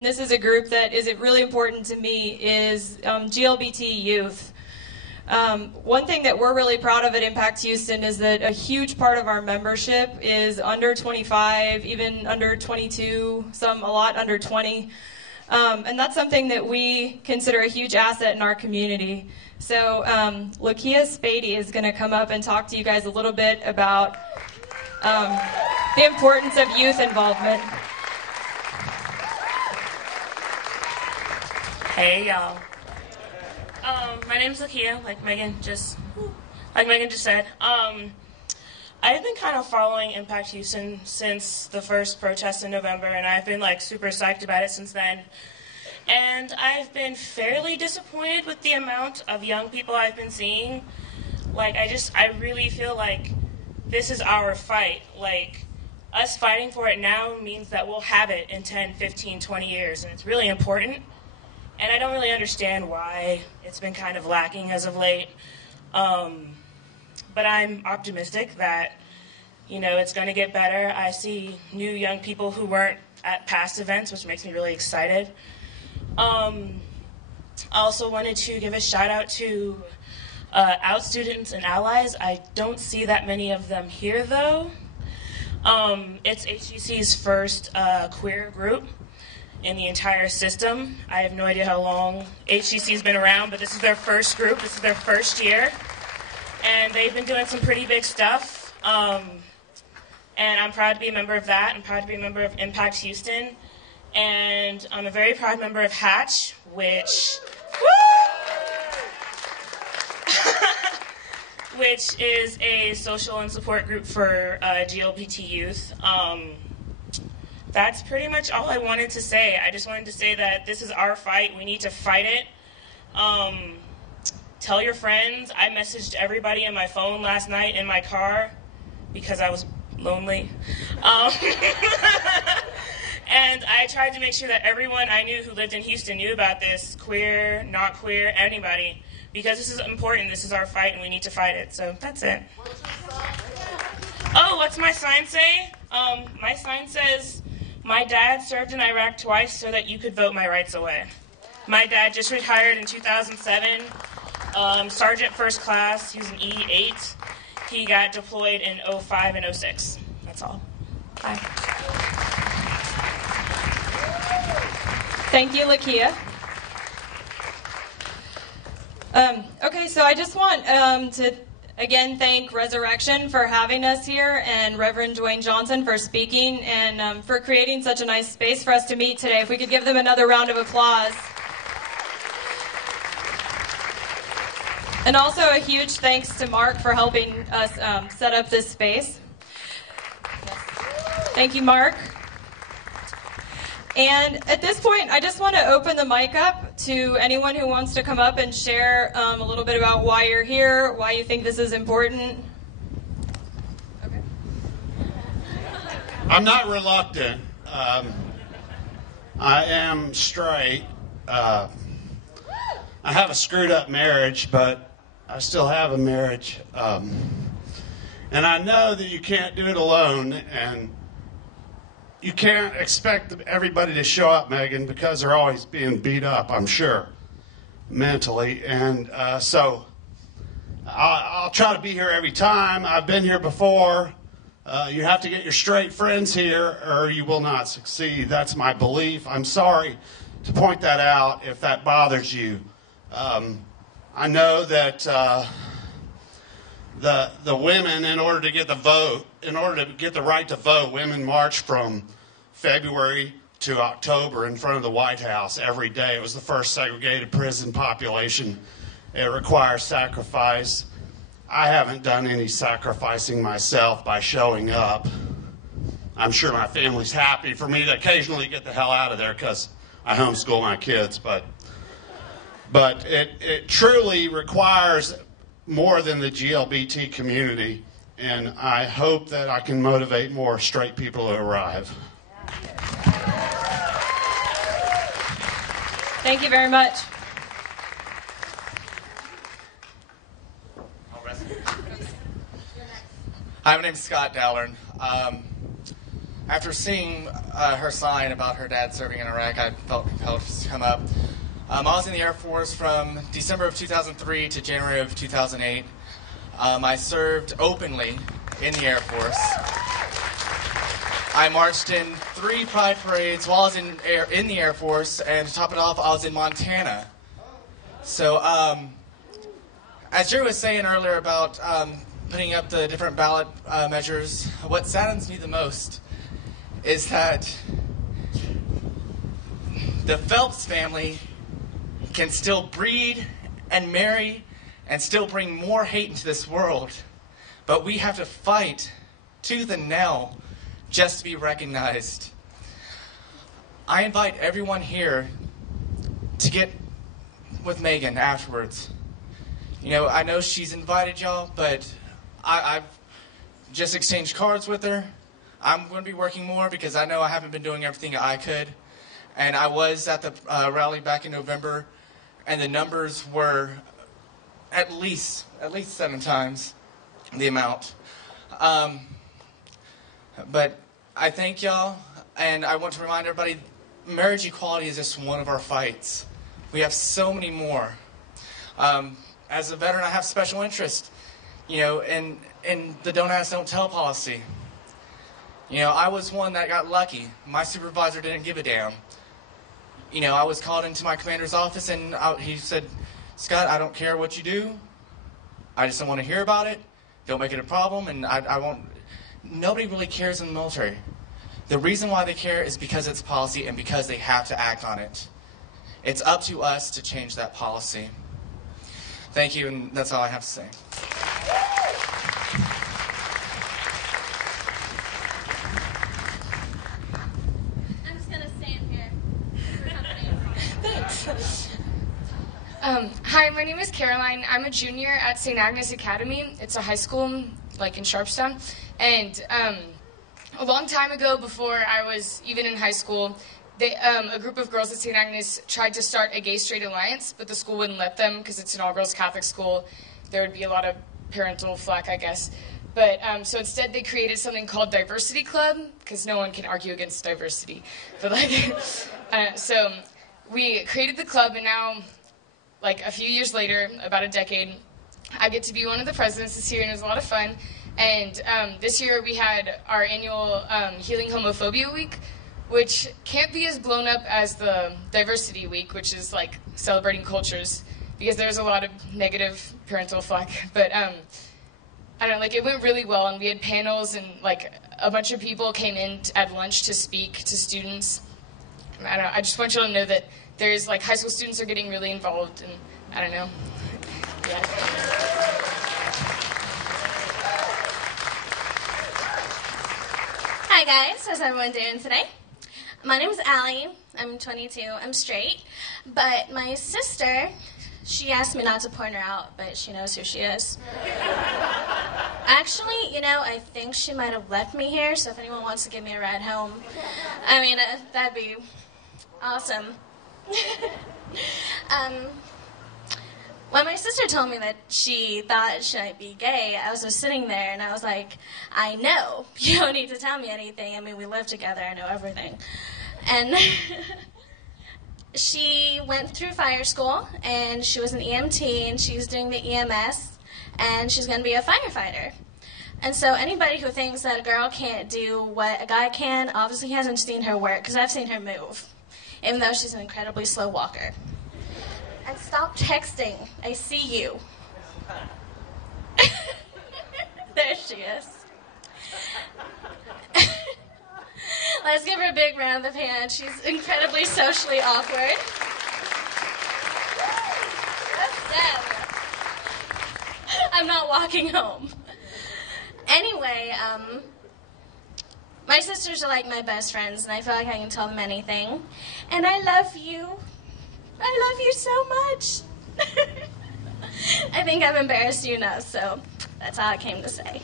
This is a group that is really important to me is GLBT youth. One thing that we're really proud of at Impact Houston is that a huge part of our membership is under 25, even under 22, some a lot under 20. And that's something that we consider a huge asset in our community. So Lakia Spady is going to come up and talk to you guys a little bit about the importance of youth involvement. Hey y'all. My name's Lakia, like Megan just said. I've been kind of following Impact Houston since the first protest in November, and I've been like super psyched about it since then. And I've been fairly disappointed with the amount of young people I've been seeing. Like I really feel like this is our fight. Like us fighting for it now means that we'll have it in 10, 15, 20 years, and it's really important. And I don't really understand why it's been kind of lacking as of late. But I'm optimistic that, you know, it's going to get better. I see new young people who weren't at past events, which makes me really excited. I also wanted to give a shout out to out students and allies. I don't see that many of them here, though. It's HGC's first queer group in the entire system. I have no idea how long HGC's been around, but this is their first group. This is their first year. And they've been doing some pretty big stuff. And I'm proud to be a member of that. I'm proud to be a member of Impact Houston. And I'm a very proud member of Hatch, which which is a social and support group for GLBT youth. That's pretty much all I wanted to say. I just wanted to say that this is our fight. We need to fight it. Tell your friends. I messaged everybody on my phone last night in my car because I was lonely. And I tried to make sure that everyone I knew who lived in Houston knew about this, queer, not queer, anybody, because this is important. This is our fight, and we need to fight it. So that's it. Oh, what's my sign say? My sign says, "My dad served in Iraq twice so that you could vote my rights away." My dad just retired in 2007, Sergeant First Class. He was an E8. He got deployed in 05 and 06. That's all. Bye. Thank you, Lakia. Okay, so I just want to again thank Resurrection for having us here, and Reverend Dwayne Johnson for speaking, and for creating such a nice space for us to meet today. If we could give them another round of applause. And also a huge thanks to Mark for helping us set up this space. Thank you, Mark. And at this point, I just want to open the mic up to anyone who wants to come up and share a little bit about why you're here, why you think this is important. Okay. I'm not reluctant. I am straight. I have a screwed up marriage, but I still have a marriage. And I know that you can't do it alone, and you can't expect everybody to show up, Megan, because they're always being beat up, I'm sure, mentally. And so I'll try to be here every time. I've been here before. You have to get your straight friends here or you will not succeed. That's my belief. I'm sorry to point that out if that bothers you. I know that the women, in order to get the vote, in order to get the right to vote, women march from February to October in front of the White House every day. It was the first segregated prison population. It requires sacrifice. I haven't done any sacrificing myself by showing up. I'm sure my family's happy for me to occasionally get the hell out of there because I homeschool my kids, but it truly requires more than the GLBT community, and I hope that I can motivate more straight people to arrive. Thank you very much. Hi, my name is Scott Dallern. after seeing her sign about her dad serving in Iraq, I felt compelled to come up. I was in the Air Force from December of 2003 to January of 2008. I served openly in the Air Force. I marched in 3 Pride parades while I was in the Air Force, and to top it off, I was in Montana. So, as Drew was saying earlier about putting up the different ballot measures, what saddens me the most is that the Phelps family can still breed and marry and still bring more hate into this world, but we have to fight tooth and nail just to be recognized. I invite everyone here to get with Megan afterwards. You know, I know she's invited y'all, but I've just exchanged cards with her. I'm going to be working more because I know I haven't been doing everything I could. And I was at the rally back in November, and the numbers were at least 7 times the amount. But I thank y'all, and I want to remind everybody, marriage equality is just one of our fights. We have so many more. As a veteran, I have special interest, you know, in the don't ask, don't tell policy. You know, I was one that got lucky. My supervisor didn't give a damn. You know, I was called into my commander's office, and he said, "Scott, I don't care what you do. I just don't want to hear about it. Don't make it a problem, and I won't." Nobody really cares in the military. The reason why they care is because it's policy and because they have to act on it. It's up to us to change that policy. Thank you, and that's all I have to say. I'm just going to stand here for company. Thanks. Hi, my name is Caroline. I'm a junior at St. Agnes Academy. It's a high school, like in Sharpstown. And a long time ago, before I was even in high school, a group of girls at St. Agnes tried to start a gay-straight alliance, but the school wouldn't let them because it's an all-girls Catholic school. There would be a lot of parental flack, I guess. But so instead, they created something called Diversity Club, because no one can argue against diversity. But so we created the club, and now, like a few years later, about a decade, I get to be one of the presidents this year, and it was a lot of fun. And this year we had our annual Healing Homophobia Week, which can't be as blown up as the Diversity Week, which is like celebrating cultures, because there's a lot of negative parental flack. But I don't know, like it went really well, and we had panels, and like a bunch of people came in at lunch to speak to students. I don't know, I just want you to know that there's like high school students are getting really involved, and I don't know. Yeah. Hi guys, how's everyone doing today? My name is Allie, I'm 22, I'm straight, but my sister, she asked me not to point her out, but she knows who she is. Actually, you know, I think she might have left me here, so if anyone wants to give me a ride home, I mean, that'd be awesome. When my sister told me that she thought she might be gay, I was just sitting there and I was like, I know, you don't need to tell me anything. I mean, we live together, I know everything. And she went through fire school, and she was an EMT, and she's doing the EMS, and she's going to be a firefighter. And so anybody who thinks that a girl can't do what a guy can obviously hasn't seen her work, because I've seen her move, even though she's an incredibly slow walker. And stop texting. I see you. There she is. Let's give her a big round of applause. She's incredibly socially awkward. I'm not walking home. Anyway, my sisters are like my best friends, and I feel like I can tell them anything. And I love you. I love you so much. I think I've embarrassed you enough, so that's all I came to say.